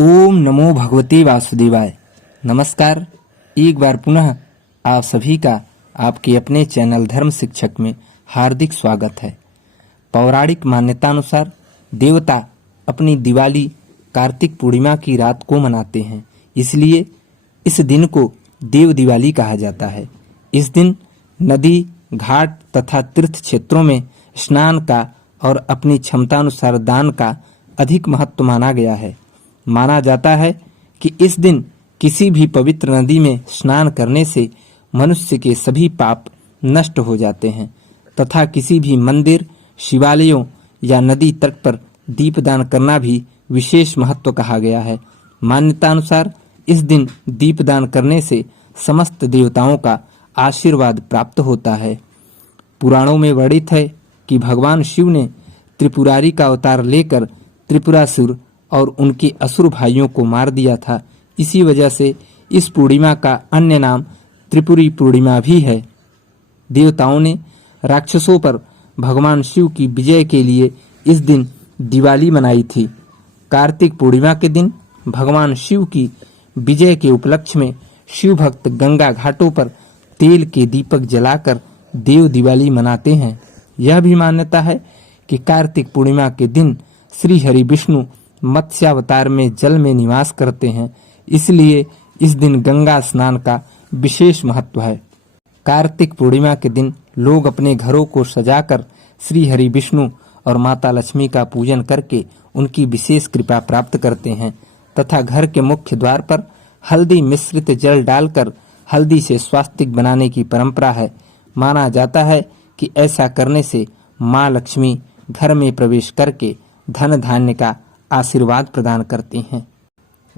ओम नमो भगवते वासुदेवाय। नमस्कार। एक बार पुनः आप सभी का आपके अपने चैनल धर्म शिक्षक में हार्दिक स्वागत है। पौराणिक मान्यतानुसार देवता अपनी दिवाली कार्तिक पूर्णिमा की रात को मनाते हैं, इसलिए इस दिन को देव दिवाली कहा जाता है। इस दिन नदी, घाट तथा तीर्थ क्षेत्रों में स्नान का और अपनी क्षमतानुसार दान का अधिक महत्व माना गया है। माना जाता है कि इस दिन किसी भी पवित्र नदी में स्नान करने से मनुष्य के सभी पाप नष्ट हो जाते हैं तथा किसी भी मंदिर, शिवालयों या नदी तट पर दीपदान करना भी विशेष महत्व कहा गया है। मान्यतानुसार इस दिन दीपदान करने से समस्त देवताओं का आशीर्वाद प्राप्त होता है। पुराणों में वर्णित है कि भगवान शिव ने त्रिपुरारी का अवतार लेकर त्रिपुरासुर और उनके असुर भाइयों को मार दिया था। इसी वजह से इस पूर्णिमा का अन्य नाम त्रिपुरी पूर्णिमा भी है। देवताओं ने राक्षसों पर भगवान शिव की विजय के लिए इस दिन दिवाली मनाई थी। कार्तिक पूर्णिमा के दिन भगवान शिव की विजय के उपलक्ष्य में शिव भक्त गंगा घाटों पर तेल के दीपक जलाकर देव दिवाली मनाते हैं। यह भी मान्यता है कि कार्तिक पूर्णिमा के दिन श्री हरि विष्णु मत्स्यावतार में जल में निवास करते हैं, इसलिए इस दिन गंगा स्नान का विशेष महत्व है। कार्तिक पूर्णिमा के दिन लोग अपने घरों को सजाकर श्री हरि विष्णु और माता लक्ष्मी का पूजन करके उनकी विशेष कृपा प्राप्त करते हैं तथा घर के मुख्य द्वार पर हल्दी मिश्रित जल डालकर हल्दी से स्वास्तिक बनाने की परंपरा है। माना जाता है कि ऐसा करने से माँ लक्ष्मी घर में प्रवेश करके धन धान्य का आशीर्वाद प्रदान करती हैं।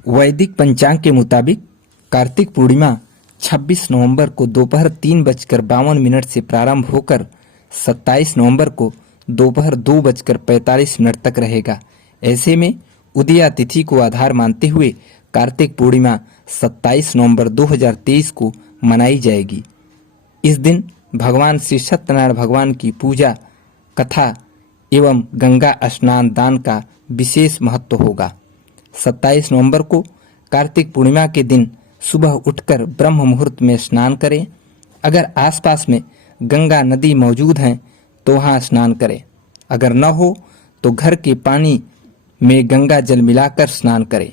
वैदिक पंचांग के मुताबिक कार्तिक पूर्णिमा 26 नवंबर को दोपहर 3:52 से प्रारंभ होकर 27 नवंबर को दोपहर 2:45 तक रहेगा। ऐसे में उदया तिथि को आधार मानते हुए कार्तिक पूर्णिमा 27 नवंबर 2023 को मनाई जाएगी। इस दिन भगवान श्री सत्यनारायण भगवान की पूजा, कथा एवं गंगा स्नान दान का विशेष महत्व होगा। 27 नवंबर को कार्तिक पूर्णिमा के दिन सुबह उठकर ब्रह्म मुहूर्त में स्नान करें। अगर आसपास में गंगा नदी मौजूद हैं तो वहां स्नान करें। अगर न हो तो घर के पानी में गंगा जल मिलाकर स्नान करें।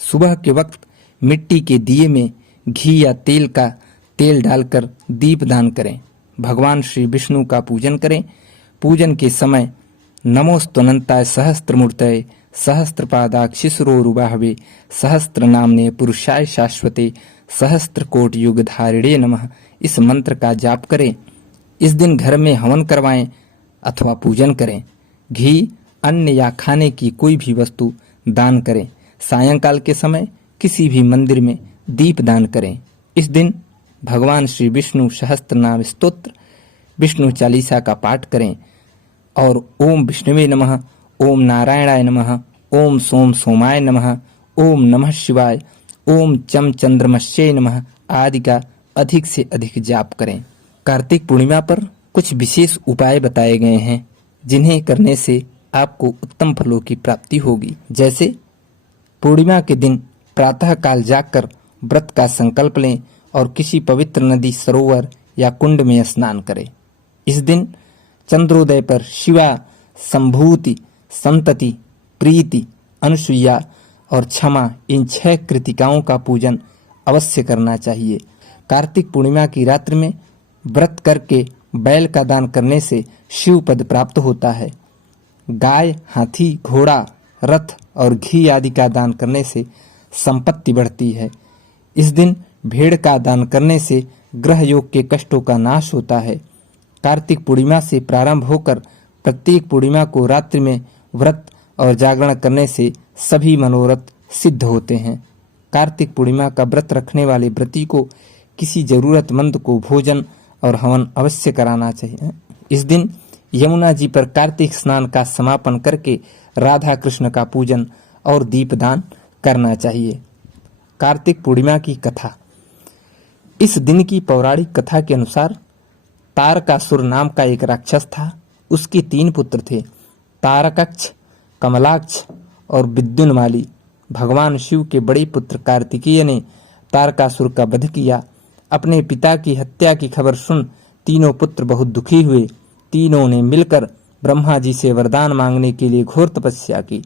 सुबह के वक्त मिट्टी के दिए में घी या तेल का तेल डालकर दीपदान करें। भगवान श्री विष्णु का पूजन करें। पूजन के समय नमोस्तुनंताय सहस्त्रमूर्तये सहस्त्रपादाक्षिसुरोरुबाहवे सहस्त्रनाम्ने पुरुषाय शाश्वते सहस्त्रकोट युग धारिणे नमः इस मंत्र का जाप करें। इस दिन घर में हवन करवाएं अथवा पूजन करें। घी, अन्न या खाने की कोई भी वस्तु दान करें। सायंकाल के समय किसी भी मंदिर में दीप दान करें। इस दिन भगवान श्री विष्णु सहस्त्रनाम स्तोत्र, विष्णु चालीसा का पाठ करें और ओम विष्णुवे नमः, ओम नारायणाय नमः, ओम सोम सोमाय नमः, ओम नमः शिवाय, ओम चम चंद्रमस्ये नमः आदि का अधिक से अधिक जाप करें। कार्तिक पूर्णिमा पर कुछ विशेष उपाय बताए गए हैं जिन्हें करने से आपको उत्तम फलों की प्राप्ति होगी। जैसे पूर्णिमा के दिन प्रातः काल जागकर व्रत का संकल्प लें और किसी पवित्र नदी, सरोवर या कुंड में स्नान करें। इस दिन चंद्रोदय पर शिवा, संभूति, संतति, प्रीति, अनुसुईया और क्षमा इन 6 कृतिकाओं का पूजन अवश्य करना चाहिए। कार्तिक पूर्णिमा की रात्रि में व्रत करके बैल का दान करने से शिव पद प्राप्त होता है। गाय, हाथी, घोड़ा, रथ और घी आदि का दान करने से संपत्ति बढ़ती है। इस दिन भेड़ का दान करने से ग्रह योग के कष्टों का नाश होता है। कार्तिक पूर्णिमा से प्रारंभ होकर प्रत्येक पूर्णिमा को रात्रि में व्रत और जागरण करने से सभी मनोरथ सिद्ध होते हैं। कार्तिक पूर्णिमा का व्रत रखने वाले व्रती को किसी जरूरतमंद को भोजन और हवन अवश्य कराना चाहिए। इस दिन यमुना जी पर कार्तिक स्नान का समापन करके राधा कृष्ण का पूजन और दीपदान करना चाहिए। कार्तिक पूर्णिमा की कथा। इस दिन की पौराणिक कथा के अनुसार तारकासुर नाम का एक राक्षस था। उसके 3 पुत्र थे, तारकाक्ष, कमलाक्ष और विद्युन्माली। भगवान शिव के बड़े पुत्र कार्तिकेय ने तारकासुर का वध किया। अपने पिता की हत्या की खबर सुन तीनों पुत्र बहुत दुखी हुए। तीनों ने मिलकर ब्रह्मा जी से वरदान मांगने के लिए घोर तपस्या की।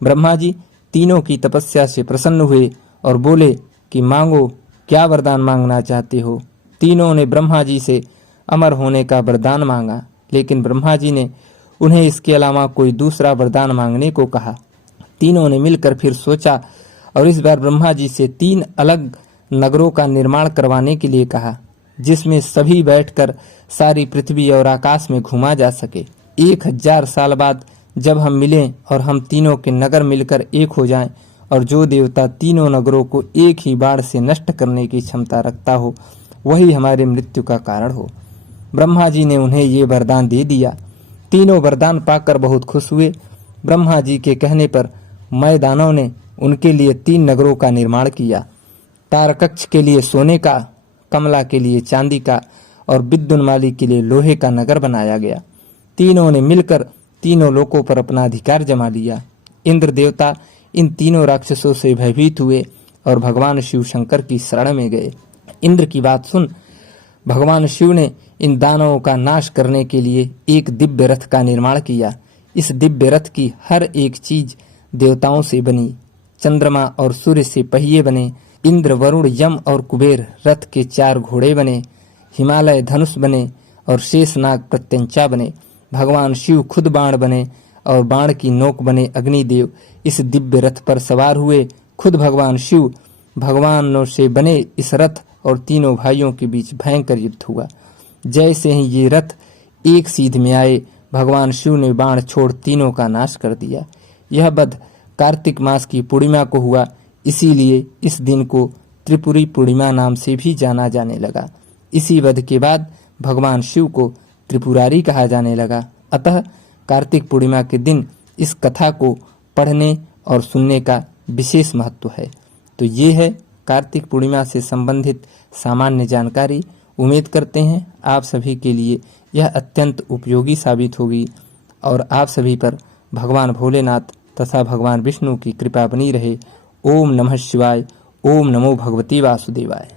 ब्रह्मा जी तीनों की तपस्या से प्रसन्न हुए और बोले कि मांगो, क्या वरदान मांगना चाहते हो। तीनों ने ब्रह्मा जी से अमर होने का वरदान मांगा, लेकिन ब्रह्मा जी ने उन्हें इसके अलावा कोई दूसरा वरदान मांगने को कहा। तीनों ने मिलकर फिर सोचा और इस बार ब्रह्मा जी से 3 अलग नगरों का निर्माण करवाने के लिए कहा, जिसमें सभी बैठकर सारी पृथ्वी और आकाश में घुमा जा सके। 1000 साल बाद जब हम मिलें और हम तीनों के नगर मिलकर एक हो जाएं और जो देवता तीनों नगरों को एक ही बाण से नष्ट करने की क्षमता रखता हो, वही हमारे मृत्यु का कारण हो। ब्रह्मा जी ने उन्हें ये वरदान दे दिया। तीनों वरदान पाकर बहुत खुश हुए। ब्रह्मा जी के कहने पर मैदानों ने उनके लिए 3 नगरों का निर्माण किया। तारकक्ष के लिए सोने का, कमला के लिए चांदी का और विद्युन्माली के लिए लोहे का नगर बनाया गया। तीनों ने मिलकर तीनों लोकों पर अपना अधिकार जमा लिया। इंद्र देवता इन तीनों राक्षसों से भयभीत हुए और भगवान शिव शंकर की शरण में गए। इंद्र की बात सुन भगवान शिव ने इन दानवों का नाश करने के लिए एक दिव्य रथ का निर्माण किया। इस दिव्य रथ की हर एक चीज देवताओं से बनी। चंद्रमा और सूर्य से पहिए बने। इंद्र, वरुण, यम और कुबेर रथ के 4 घोड़े बने। हिमालय धनुष बने और शेषनाग प्रत्यंचा बने। भगवान शिव खुद बाण बने और बाण की नोक बने अग्निदेव इस दिव्य रथ पर सवार हुए। खुद भगवान शिव भगवानों से बने इस रथ और तीनों भाइयों के बीच भयंकर युद्ध हुआ। जैसे ही ये रथ एक सीध में आए, भगवान शिव ने बाण छोड़ तीनों का नाश कर दिया। यह वध कार्तिक मास की पूर्णिमा को हुआ, इसीलिए इस दिन को त्रिपुरी पूर्णिमा नाम से भी जाना जाने लगा। इसी वध के बाद भगवान शिव को त्रिपुरारी कहा जाने लगा। अतः कार्तिक पूर्णिमा के दिन इस कथा को पढ़ने और सुनने का विशेष महत्व है। तो ये है कार्तिक पूर्णिमा से संबंधित सामान्य जानकारी। उम्मीद करते हैं आप सभी के लिए यह अत्यंत उपयोगी साबित होगी और आप सभी पर भगवान भोलेनाथ तथा भगवान विष्णु की कृपा बनी रहे। ओम नमः शिवाय। ओम नमो भगवती वासुदेवाय।